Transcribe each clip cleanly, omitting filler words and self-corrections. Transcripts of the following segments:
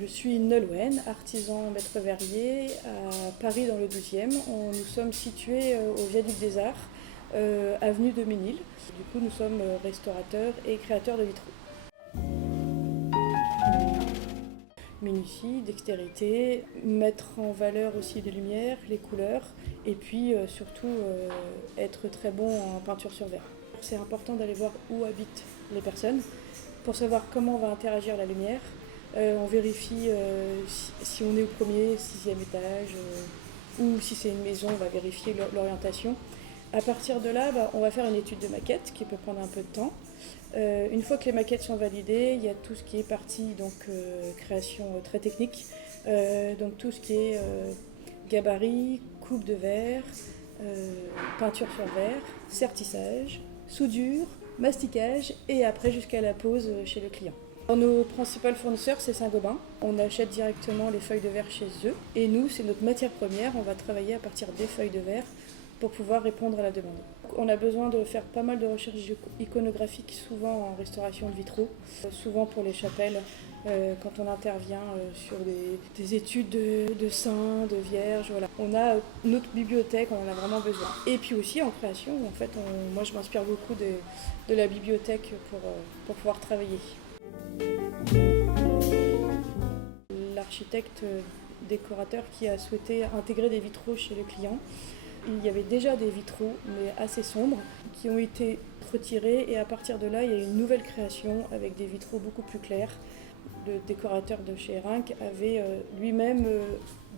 Je suis Nolwenn, artisan maître verrier à Paris dans le 12e. Nous sommes situés au Viaduc des Arts, avenue de Ménil. Du coup, nous sommes restaurateurs et créateurs de vitraux. Minutie, dextérité, mettre en valeur aussi les lumières, les couleurs et puis surtout être très bon en peinture sur verre. C'est important d'aller voir où habitent les personnes pour savoir comment va interagir la lumière. On vérifie si on est au premier, sixième étage ou si c'est une maison, on va vérifier l'orientation. À partir de là, on va faire une étude de maquette qui peut prendre un peu de temps. Une fois que les maquettes sont validées, il y a tout ce qui est partie création très technique, donc tout ce qui est gabarit, coupe de verre, peinture sur verre, sertissage, soudure, masticage et après jusqu'à la pose chez le client. Nos principaux fournisseurs, c'est Saint-Gobain. On achète directement les feuilles de verre chez eux. Et nous, c'est notre matière première. On va travailler à partir des feuilles de verre pour pouvoir répondre à la demande. On a besoin de faire pas mal de recherches iconographiques, souvent en restauration de vitraux, souvent pour les chapelles, quand on intervient sur des études de saints, de vierges. Voilà. On a notre bibliothèque, on en a vraiment besoin. Et puis aussi en création, en fait, moi je m'inspire beaucoup de la bibliothèque pour pouvoir travailler. L'architecte décorateur qui a souhaité intégrer des vitraux chez le client. Il y avait déjà des vitraux, mais assez sombres, qui ont été retirés et à partir de là, il y a eu une nouvelle création avec des vitraux beaucoup plus clairs. Le décorateur de chez Erinck avait lui-même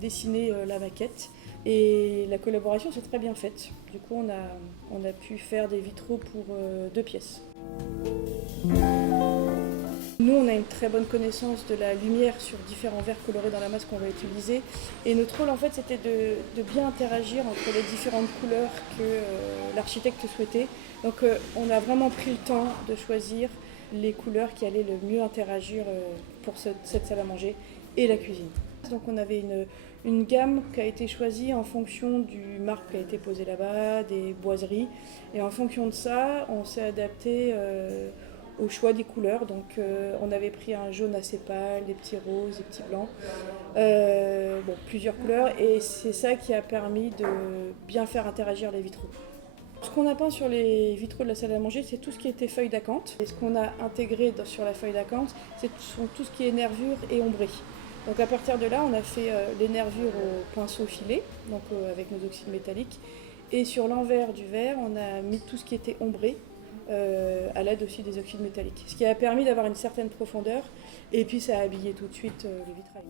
dessiné la maquette et la collaboration s'est très bien faite. Du coup, on a pu faire des vitraux pour 2 pièces. Nous, on a une très bonne connaissance de la lumière sur différents verres colorés dans la masse qu'on va utiliser. Et notre rôle, en fait, c'était de bien interagir entre les différentes couleurs que l'architecte souhaitait. Donc, on a vraiment pris le temps de choisir les couleurs qui allaient le mieux interagir pour cette salle à manger et la cuisine. Donc, on avait une gamme qui a été choisie en fonction du marbre qui a été posé là-bas, des boiseries. Et en fonction de ça, on s'est adapté au choix des couleurs. Donc on avait pris un jaune assez pâle, des petits roses, des petits blancs, plusieurs couleurs et c'est ça qui a permis de bien faire interagir les vitraux. Ce qu'on a peint sur les vitraux de la salle à manger, c'est tout ce qui était feuille d'acanthe. Et ce qu'on a intégré sur la feuille d'acanthe, c'est tout ce qui est nervure et ombré. Donc à partir de là, on a fait les nervures au pinceau filet, donc avec nos oxydes métalliques. Et sur l'envers du verre, on a mis tout ce qui était ombré, à l'aide aussi des oxydes métalliques. Ce qui a permis d'avoir une certaine profondeur et puis ça a habillé tout de suite le vitrail.